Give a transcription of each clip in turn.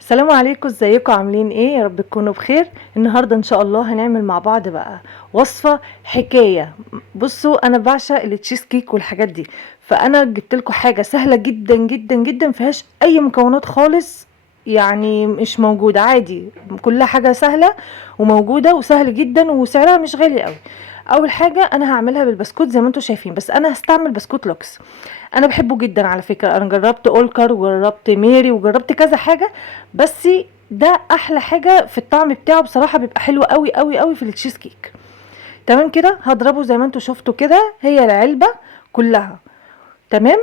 السلام عليكم، ازيكم؟ عاملين ايه؟ يا رب تكونوا بخير. النهارده ان شاء الله هنعمل مع بعض بقى وصفه حكايه. بصوا، انا بعشق التشيز كيك والحاجات دي، فانا جبت لكم حاجه سهله جدا جدا جدا، مفيهاش اي مكونات خالص، يعني مش موجوده، عادي. كل حاجه سهله وموجوده وسهل جدا وسعرها مش غالي قوي. اول حاجه انا هعملها بالبسكوت زي ما انتم شايفين، بس انا هستعمل بسكوت لوكس. انا بحبه جدا على فكره، انا جربت اولكر وجربت ميري وجربت كذا حاجه، بس ده احلى حاجه في الطعم بتاعه بصراحه، بيبقى حلو قوي قوي قوي في التشيز كيك. تمام كده، هضربه زي ما انتوا شفتوا كده، هي العلبه كلها. تمام،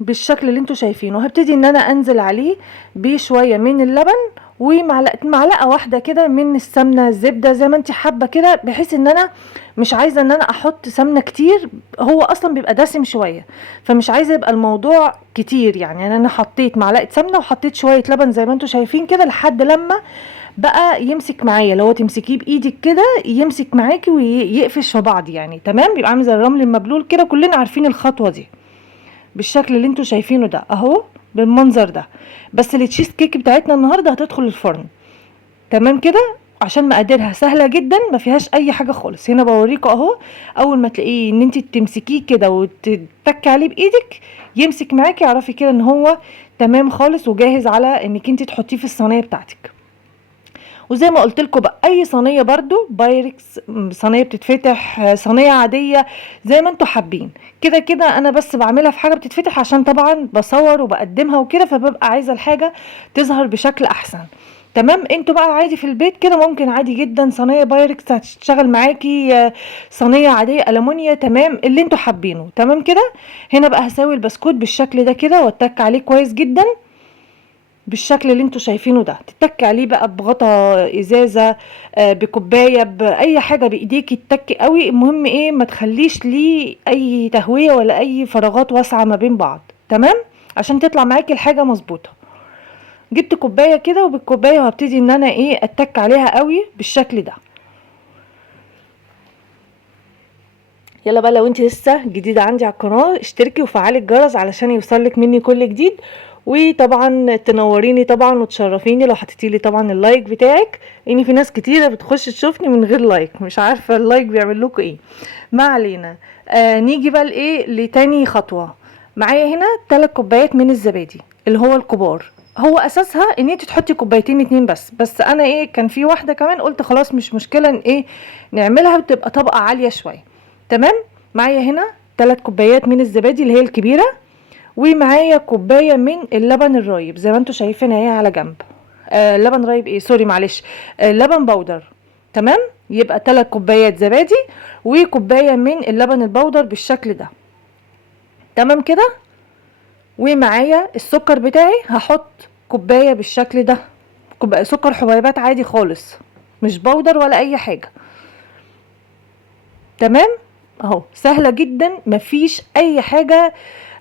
بالشكل اللي انتوا شايفينه. هبتدي ان انا انزل عليه بشويه من اللبن، معلقه واحده كده من السمنه، الزبده زي ما انت حابه كده، بحيث ان انا مش عايزه ان انا احط سمنه كتير، هو اصلا بيبقى دسم شويه، فمش عايزه يبقى الموضوع كتير. يعني انا حطيت معلقه سمنه وحطيت شويه لبن زي ما انتوا شايفين كده، لحد لما بقى يمسك معايا، لو تمسكيه بايدك كده يمسك معاكي ويقفش في بعض، يعني تمام، بيبقى عامل زي الرمل المبلول كده. كلنا عارفين الخطوه دي. بالشكل اللي انتوا شايفينه ده اهو، بالمنظر ده. بس التشيز كيك بتاعتنا النهارده هتدخل الفرن. تمام كده، عشان مقاديرها سهله جدا، ما فيهاش اي حاجه خالص. هنا بوريكم اهو، اول ما تلاقيه ان انت تمسكيه كده وتتك عليه بايدك يمسك معاكي، اعرفي كده ان هو تمام خالص وجاهز على انك انت تحطيه في الصينيه بتاعتك. وزي ما قلت لكم بقى، اي صينيه برضو بايركس، صينيه بتتفتح، صينيه عاديه، زي ما انتوا حابين. كده كده انا بس بعملها في حاجه بتتفتح، عشان طبعا بصور وبقدمها وكده، فببقى عايزه الحاجه تظهر بشكل احسن. تمام، انتوا بقى عادي في البيت كده ممكن عادي جدا صينيه بايركس هتشتغل معاكي، صينيه عاديه المونيا، تمام اللي انتوا حابينه. تمام كده. هنا بقى هساوي البسكوت بالشكل ده كده واتك عليه كويس جدا، بالشكل اللي انتوا شايفينه ده. تتك عليه بقى بغطا ازازه، بكوبايه، باي حاجه بايديكي تتكي قوي. المهم ايه، ما تخليش ليه اي تهويه ولا اي فراغات واسعه ما بين بعض. تمام، عشان تطلع معاكي الحاجه مظبوطه. جبت كوبايه كده، وبالكوبايه وهبتدي ان انا ايه اتك عليها قوي بالشكل ده. يلا بقى، لو انت لسه جديده عندي على القناه اشتركي وفعلي الجرس علشان يوصلك مني كل جديد. وطبعا تنوريني طبعا وتشرفيني لو حطيتيلي طبعا اللايك بتاعك، ان في ناس كتيره بتخش تشوفني من غير لايك، مش عارفه اللايك بيعمل لكم ايه. ما علينا. نيجي بقى لايه، لتاني خطوه. معايا هنا 3 كوبايات من الزبادي اللي هو الكبار. هو اساسها ان انت تحطي كوبايتين اتنين بس انا ايه، كان في واحده كمان قلت خلاص مش مشكله، ايه نعملها بتبقى طبقه عاليه شويه. تمام. معايا هنا 3 كوبايات من الزبادي اللي هي الكبيره، ومعايا كوبايه من اللبن الرايب زي ما انتوا شايفين اهي على جنب. لبن رايب ايه، سوري معلش، لبن بودر. تمام، يبقى 3 كوبايات زبادي وكوبايه من اللبن البودر بالشكل ده. تمام كده. ومعايا السكر بتاعي، هحط كوبايه بالشكل ده، كوبايه سكر حبيبات عادي خالص، مش بودر ولا اي حاجه. تمام، اهو سهله جدا، مفيش اي حاجه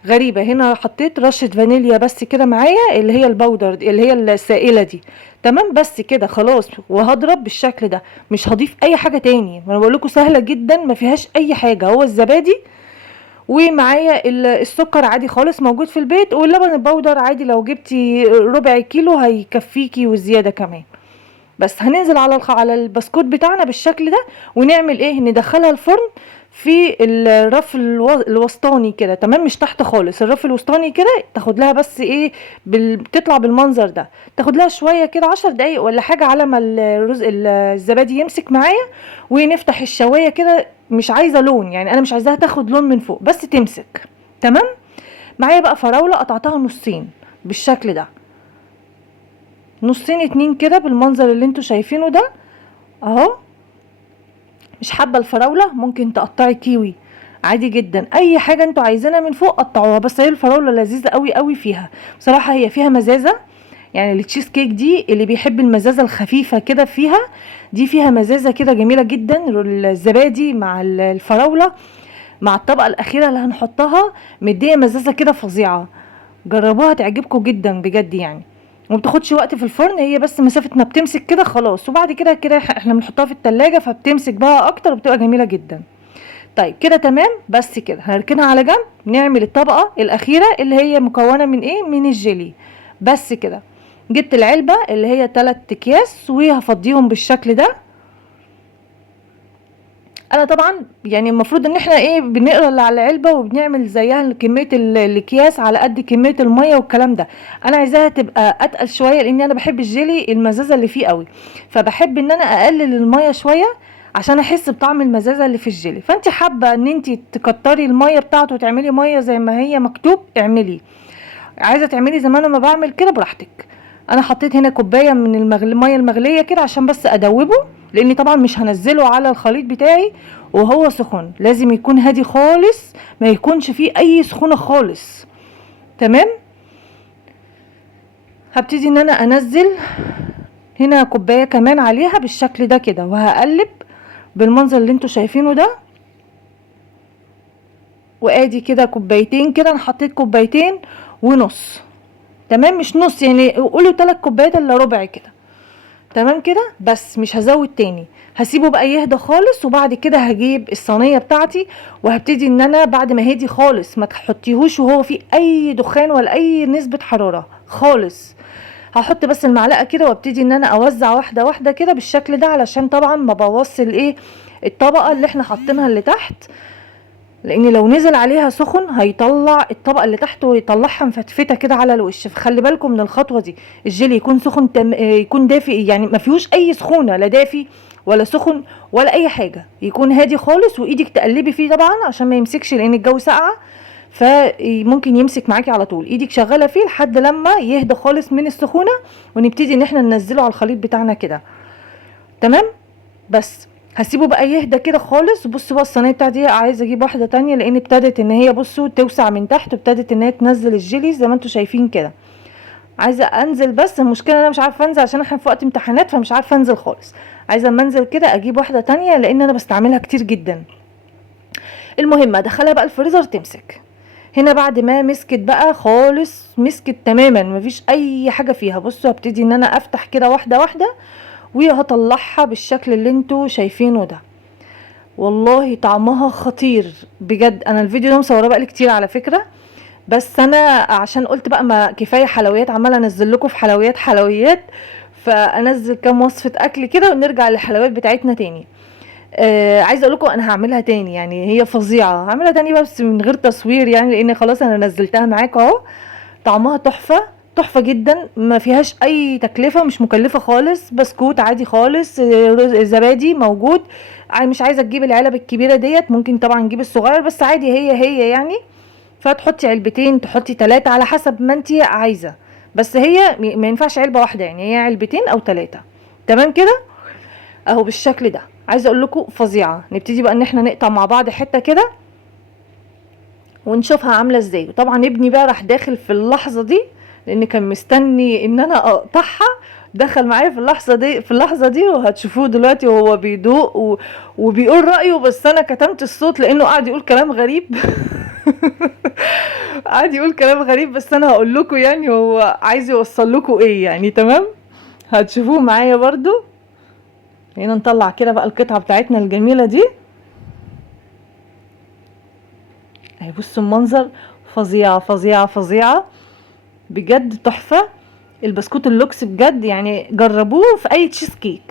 غريبه. هنا حطيت رشه فانيليا بس كده معايا، اللي هي البودر دي اللي هي السائله دي. تمام، بس كده خلاص، وهضرب بالشكل ده، مش هضيف اي حاجه تاني. انا بقول لكم سهله جدا، ما فيهاش اي حاجه، هو الزبادي ومعايا السكر عادي خالص موجود في البيت، واللبن البودر عادي لو جبتي ربع كيلو هيكفيكي وزياده كمان. بس هننزل على البسكوت بتاعنا بالشكل ده، ونعمل ايه، ندخلها الفرن في الرف الوسطاني كده. تمام، مش تحت خالص، الرف الوسطاني كده، تاخد لها بس ايه، تطلع بالمنظر ده، تاخد لها شويه كده 10 دقايق ولا حاجه على ما الزبادي يمسك معايا. ونفتح الشوايه كده، مش عايزه لون، يعني انا مش عايزاها تاخد لون من فوق، بس تمسك. تمام. معايا بقى فراوله قطعتها نصين بالشكل ده، نصين اتنين كده بالمنظر اللي انتوا شايفينه ده اهو. مش حابه الفراوله ممكن تقطعي كيوي عادي جدا، اي حاجه انتوا عايزينها من فوق قطعوها، بس هي الفراوله لذيذه قوي قوي فيها بصراحه، هي فيها مزازه. يعني التشيز كيك دي اللي بيحب المزازه الخفيفه كده فيها، دي فيها مزازه كده جميله جدا. الزبادي مع الفراوله مع الطبقه الاخيره اللي هنحطها، مديه مزازه كده فظيعه. جربوها تعجبكم جدا بجد يعني. وما بتاخدش وقت في الفرن، هي بس مسافه ما بتمسك كده خلاص، وبعد كده كده احنا بنحطها في التلاجة فبتمسك بقى اكتر وبتبقى جميله جدا. طيب كده تمام، بس كده هنركنها على جنب. نعمل الطبقه الاخيره اللي هي مكونه من ايه، من الجيلي. بس كده جبت العلبة اللي هي 3 اكياس وهفضيهم بالشكل ده. انا طبعا يعني المفروض ان احنا ايه بنقرا اللي على العلبه وبنعمل زيها كميه الاكياس على قد كميه الميه والكلام ده. انا عايزاها تبقى اتقل شويه لان انا بحب الجيلي المزازه اللي فيه قوي، فبحب ان انا اقلل الميه شويه عشان احس بطعم المزازه اللي في الجيلي. فانت حابه ان انت تكتري الميه بتاعته وتعملي ميه زي ما هي مكتوب اعملي، عايزه تعملي زي ما انا ما بعمل كده براحتك. انا حطيت هنا كوبايه من الميه المغليه كده عشان بس ادوبه، لاني طبعا مش هنزله على الخليط بتاعي وهو سخن، لازم يكون هادي خالص، ما يكونش فيه اي سخونه خالص. تمام. هبتدي ان انا انزل هنا كوبايه كمان عليها بالشكل ده كده، وهقلب بالمنظر اللي انتوا شايفينه ده. وادي كده كوبايتين كده، انا حطيت كوبايتين ونص. تمام، مش نص يعني قولوا 3 كوبايات الا ربع كده. تمام كده، بس مش هزود تاني، هسيبه بقى يهدى خالص. وبعد كده هجيب الصينيه بتاعتي وهبتدي ان انا بعد ما هدي خالص، ما تحطيهوش وهو فيه اي دخان ولا اي نسبه حراره خالص، هحط بس المعلقه كده وابتدي ان انا اوزع واحده واحده كده بالشكل ده، علشان طبعا ما بوظش الايه الطبقه اللي احنا حاطينها اللي تحت، لان لو نزل عليها سخن هيطلع الطبقه اللي تحت ويطلعها مفتفته كده على الوش. فخلي بالكم من الخطوه دي، الجيلي يكون سخن يكون دافي، يعني ما فيهوش اي سخونه، لا دافي ولا سخن ولا اي حاجه، يكون هادي خالص. وايدك تقلبي فيه طبعا عشان ما يمسكش لان الجو ساقعه، فممكن يمسك معاكي على طول. ايدك شغاله فيه لحد لما يهدى خالص من السخونه، ونبتدي ان احنا ننزله على الخليط بتاعنا كده. تمام. بس هسيبه بقى يهدى كده خالص. بصوا بقى الصينيه بتاعتي عايزه اجيب واحده تانية لان ابتدت ان هي بصوا توسع من تحت، وابتدت ان هي تنزل الجيلي زي ما انتوا شايفين كده. عايزه انزل، بس المشكله انا مش عارفه انزل عشان احنا في وقت امتحانات، فمش عارفه انزل خالص. عايزه اما انزل كده اجيب واحده تانية لان انا بستعملها كتير جدا. المهم ادخلها بقى الفريزر تمسك. هنا بعد ما مسكت بقى خالص، مسكت تماما مفيش اي حاجه فيها. بصوا هبتدي ان انا افتح كده واحده واحده وهطلعها بالشكل اللي انتوا شايفينه ده. والله طعمها خطير بجد. انا الفيديو ده مصوره بقى لي كتير على فكره، بس انا عشان قلت بقى ما كفايه حلويات، عماله انزل لكم في حلويات حلويات، فانزل كام وصفه اكل كده ونرجع للحلويات بتاعتنا تاني. عايزه اقول لكم انا هعملها تاني، يعني هي فظيعه، هعملها تاني بس من غير تصوير يعني، لان خلاص انا نزلتها معاكم اهو. طعمها تحفه، تحفه جدا، ما فيهاش اي تكلفه، مش مكلفه خالص. بسكوت عادي خالص، زبادي موجود. مش عايزه تجيب العلب الكبيره ديت، ممكن طبعا نجيب الصغير بس عادي، هي يعني. فتحطي علبتين، تحطي 3 على حسب ما انتي عايزه، بس هي ما ينفعش علبه واحده، يعني هي علبتين او 3. تمام كده اهو بالشكل ده. عايزه اقول لكم فظيعه. نبتدي بقى ان احنا نقطع مع بعض حته كده ونشوفها عامله ازاي. وطبعا ابني بقى راح داخل في اللحظه دي لان كان مستني ان انا اقطعها، دخل معايا في اللحظه دي وهتشوفوه دلوقتي وهو بيدوق وبيقول رايه. بس انا كتمت الصوت لانه قاعد يقول كلام غريب قاعد يقول كلام غريب، بس انا هقول لكم يعني هو عايز يوصل لكم ايه يعني. تمام، هتشوفوه معايا برضو. هنا نطلع كده بقى القطعه بتاعتنا الجميله دي اهي. بصوا المنظر، فظيعه فظيعه فظيعه بجد، تحفه. البسكوت اللوكس بجد يعني جربوه في اي تشيز كيك.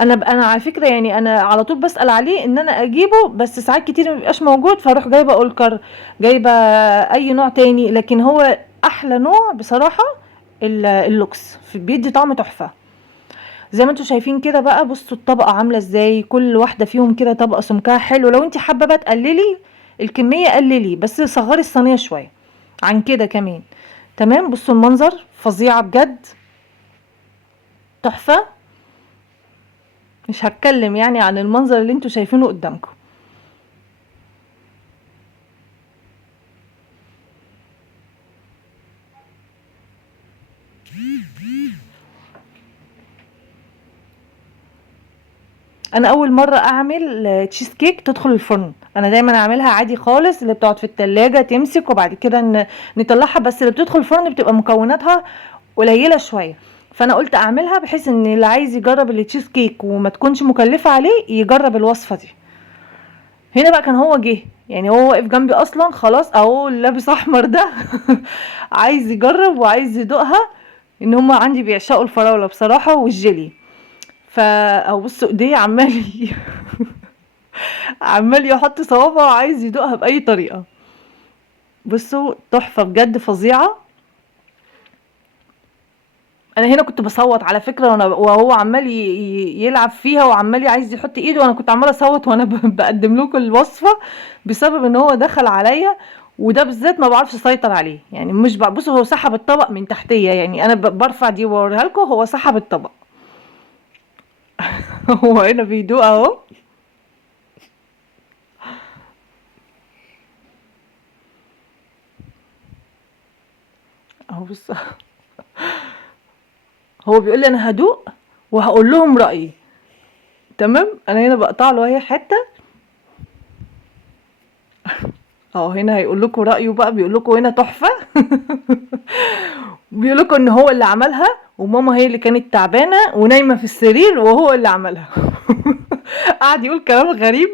انا على فكره يعني انا على طول بسال عليه ان انا اجيبه، بس ساعات كتير ما بيبقاش موجود فاروح جايبه اولكر، جايبه اي نوع تاني. لكن هو احلى نوع بصراحه اللوكس، بيدي طعم تحفه. زي ما انتوا شايفين كده بقى. بصوا الطبقه عامله ازاي، كل واحده فيهم كده طبقه سمكها حلو. لو انت حابه بقى تقللي الكميه قللي، بس صغري الصينيه شويه عن كده كمان. تمام. بصوا المنظر فظيعه بجد، تحفه. مش هتكلم يعني عن المنظر اللي انتوا شايفينه قدامكم. انا اول مره اعمل تشيز كيك تدخل الفرن. انا دايما اعملها عادي خالص، اللي بتقعد في التلاجة تمسك وبعد كده نطلعها، بس اللي بتدخل الفرن بتبقى مكوناتها قليله شويه. فانا قلت اعملها بحيث ان اللي عايز يجرب التشيز كيك وما تكونش مكلفه عليه يجرب الوصفه دي. هنا بقى كان هو جه، يعني هو واقف جنبي اصلا خلاص اهو، لابس احمر ده عايز يجرب وعايز يدوقها. ان هم عندي بيعشقوا الفراولة بصراحة والجيلي. او بصوا ايديه عمال عمال يحط صوابعه وعايز يدوقها بأي طريقة. بصوا تحفة بجد فظيعة. انا هنا كنت بصوت على فكرة، وهو عمال يلعب فيها وعمال عايز يحط ايده، وانا كنت عمالة اصوت وانا بقدم لكم الوصفة، بسبب ان هو دخل عليا. وده بالذات ما بعرفش اسيطر عليه، يعني مش بصوا هو سحب الطبق من تحتيه، يعني انا برفع دي واوريها لكم، هو سحب الطبق. هو هنا بيدوق اهو. اهو بص. هو بيقول لي انا هدوق وهقول لهم رأيي. تمام، انا هنا بقطع له اهي حتة اهو. هنا هيقول لكم رأيه بقى، بيقول لكم هنا تحفة. بيقول لكم ان هو اللي عملها، وماما هي اللي كانت تعبانة ونايمة في السرير وهو اللي عملها. قعد يقول كلام غريب،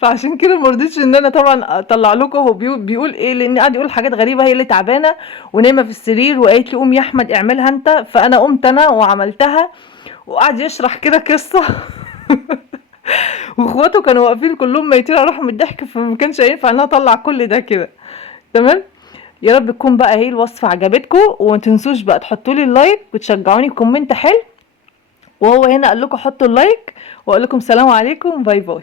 فعشان كده ما رضيتش ان انا طبعا اطلع لكم هو بيقول ايه، لان قعد يقول حاجات غريبة. هي اللي تعبانة ونايمة في السرير، وقالت لي قوم يا احمد اعملها انت، فانا قمت انا وعملتها. وقعد يشرح كده قصة. واخواته كانوا واقفين كلهم ميتين على روحهم من الضحك، فما كانش هينفع ان انا اطلع كل ده كده. تمام. يا رب تكون بقى هي الوصفة عجبتكم، وما تنسوش بقى تحطوا لي اللايك وتشجعوني بكومنت حلو. وهو هنا قال لكم حطوا اللايك، واقول لكم سلام عليكم، باي باي.